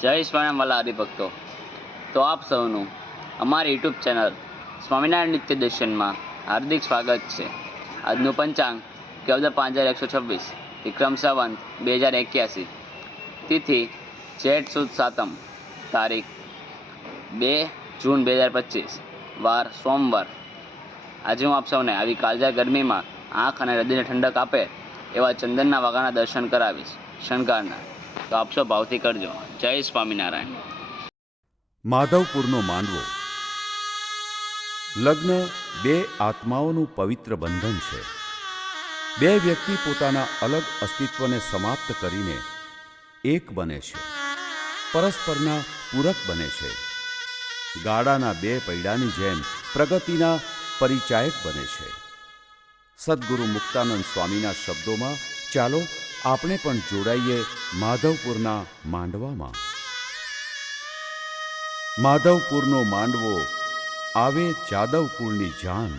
જય સ્વામિનારાયણ હરિભક્તો. તો આપ સૌનું અમારી યુટ્યુબ ચેનલ સ્વામિનારાયણ નિત્ય દર્શનમાં હાર્દિક સ્વાગત છે. આજનું પંચાંગ ચૌદ પાંચ હજાર એકસો છવ્વીસ, વિક્રમ સંવંત, બે હજાર એક્યાસી, તિથિ જેઠ સુદ સાતમ, તારીખ બે જૂન બે હજાર પચીસ, વાર સોમવાર. આજે હું આપ સૌને આવી કાળજા ગરમીમાં આંખ અને હૃદયને ઠંડક આપે એવા ચંદનના વાઘાના દર્શન કરાવીશ. શણગારના. તો આપ સૌ ભાવથી કરજો. જય સ્વામિનારાયણ. માધવપુરનો માંડવો. લગ્ન બે આત્માઓનું પવિત્ર બંધન છે. બે વ્યક્તિ પોતાના અલગ અસ્તિત્વને સમાપ્ત કરીને એક બને છે. પરસ્પરના પૂરક બને છે. ગાડાના બે પૈડાની જેમ પ્રગતિના પરિચાયક બને છે. સદગુરુ મુક્તાનંદ સ્વામીના શબ્દોમાં ચાલો આપણે પણ જોડાઈએ માધવપુરના માંડવામાં. માધવપુરનો માંડવો આવે જાદવપુરની જાન.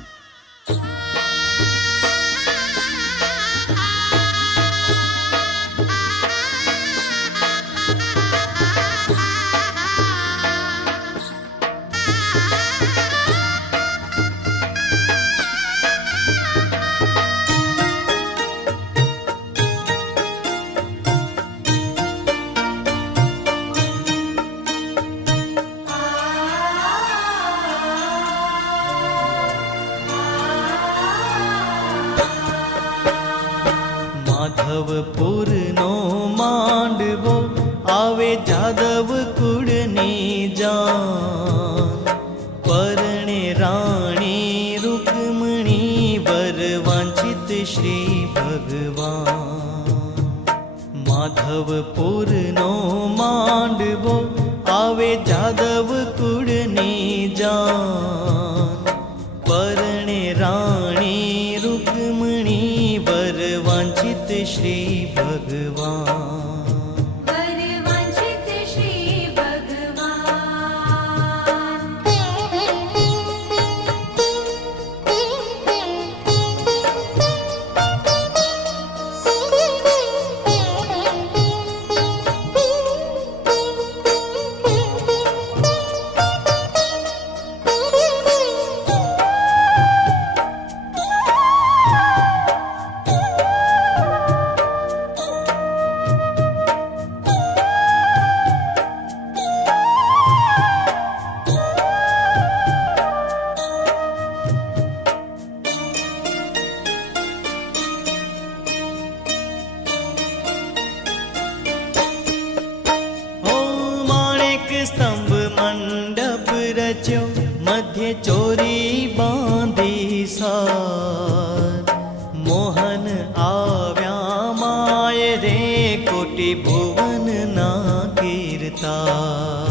આવે જાદવ કુળની જાન. પરણે રાણી રૂકમણી વર વાંછિત શ્રી ભગવાન. માધવપુરનો માંડવો આવે જાદવ કુળની જાન. પરણે રાણી રૂકમણી વર વાંછિત શ્રી ભગવાન. રચ્યો મધ્ય ચોરી બાંધી સાર. મોહન આવ્યા માય રે કોટી ભુવન ના કીર્તાર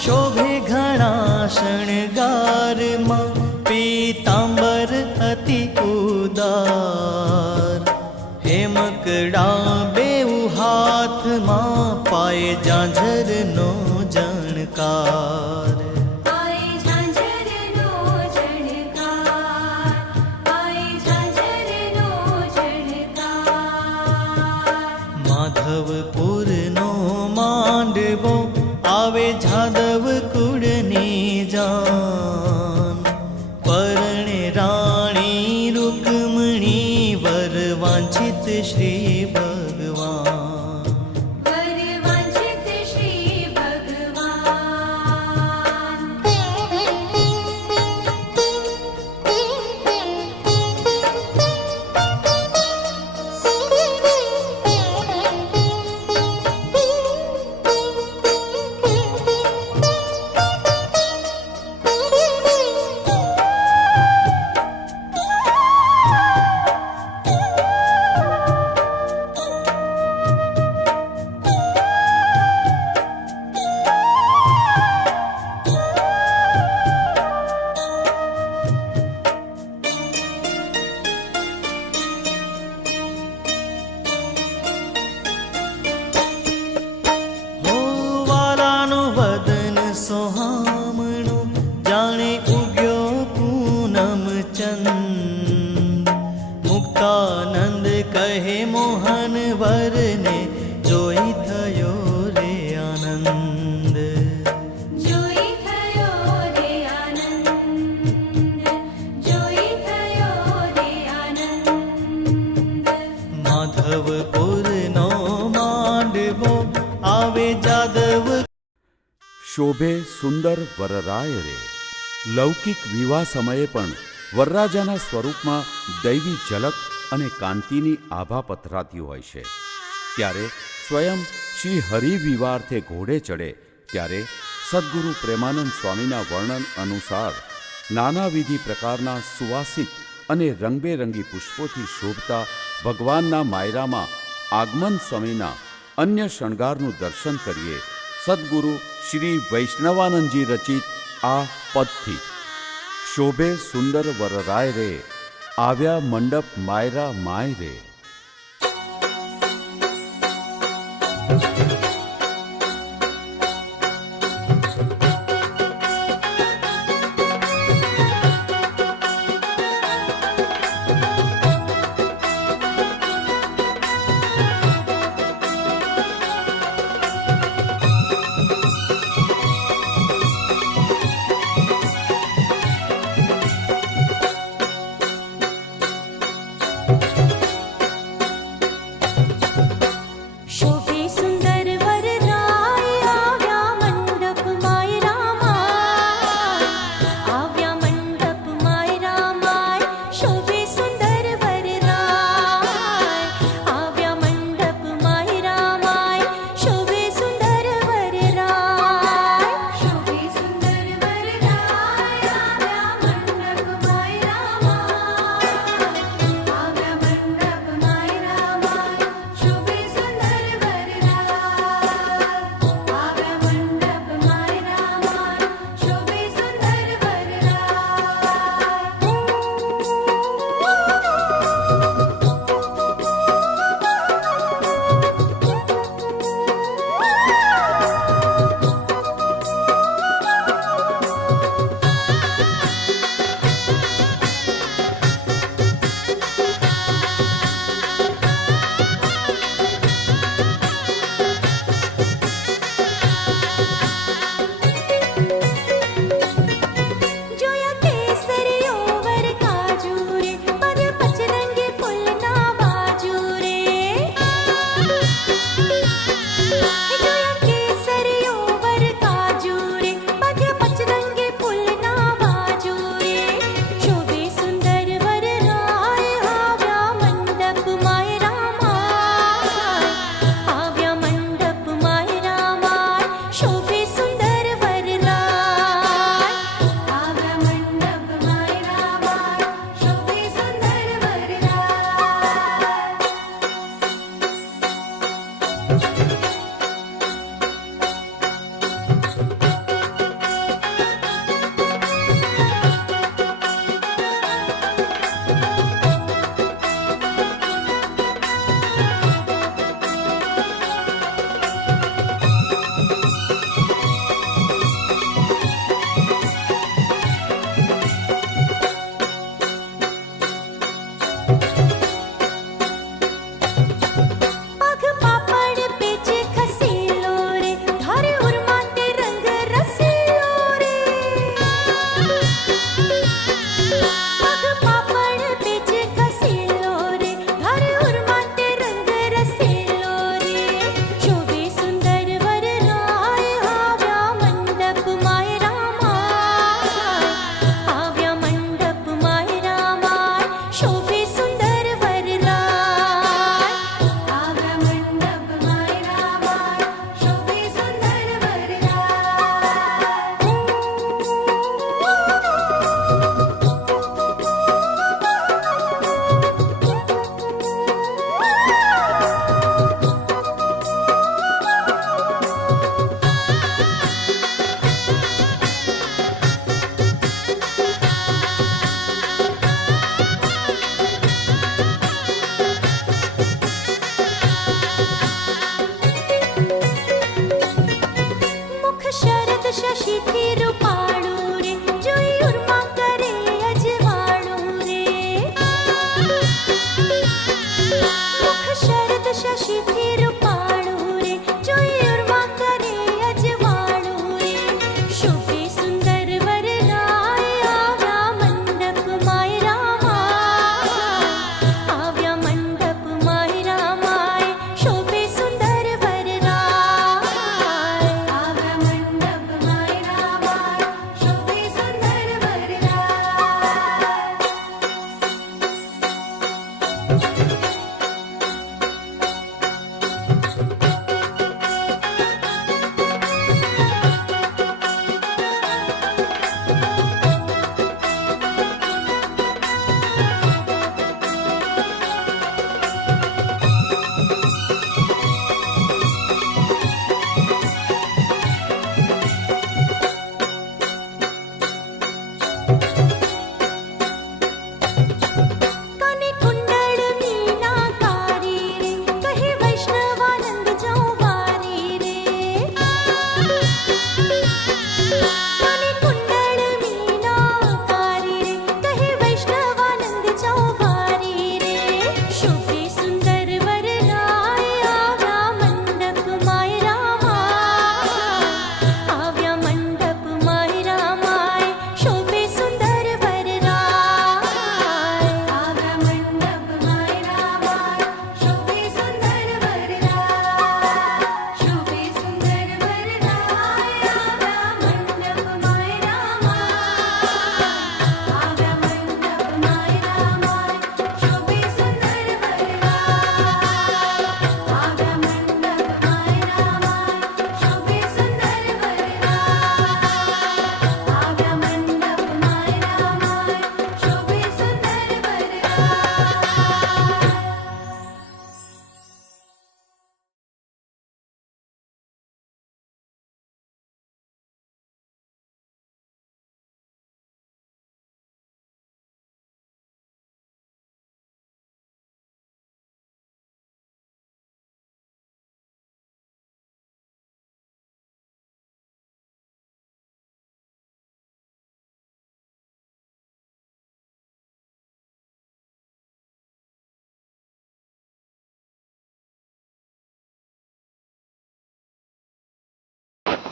શોભે ઘણા શણગારમાં પીતાંબર અતિ ઉદાર. હેમકડા બેઉ હાથમાં પાય ઝાંઝરનો જણકાર. માધવપુરનો માંડવો શોભે સુંદર વરરાય રે લૌકિક વિવાહ સમયે પણ વરરાજાના સ્વરૂપમાં દૈવી ઝલક અને કાંતિની આભા પથરાતી હોય છે. ત્યારે સ્વયં શ્રી હરિ વિવાર્થે ઘોડે ચડે, ત્યારે સદ્ગુરુ પ્રેમાનંદ સ્વામીના વર્ણન અનુસાર નાનાવિધિ પ્રકારના સુવાસિત અને રંગબેરંગી પુષ્પોથી શોભતા ભગવાનના માયરામાં આગમન સમયના અન્ય શણગારનું દર્શન કરીએ સદ્ગુરુ શ્રી વૈષ્ણવાનંદજી રચિત આ પદથી. શોભે સુંદર વરરાય રે, આવ્યા મંડપ માયરા માય રે.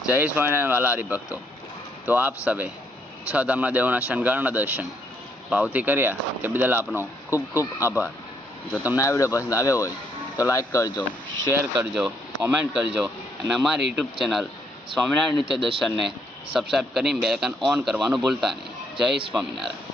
જય સ્વામિનારાયણ વાલા હરિભક્તો તો આપ સવે છ ધામના દેવોના શણગારના દર્શન ભાવથી કર્યા, તે બદલ આપનો ખૂબ ખૂબ આભાર. જો તમને આ વીડિયો પસંદ આવ્યો હોય, તો લાઈક કરજો શેર કરજો કોમેન્ટ કરજો, અને અમારી યુટ્યુબ ચેનલ સ્વામિનારાયણ નિત્ય દર્શનને સબસ્ક્રાઈબ કરીને બેલકન ઓન કરવાનું ભૂલતા નહીં. જય સ્વામિનારાયણ.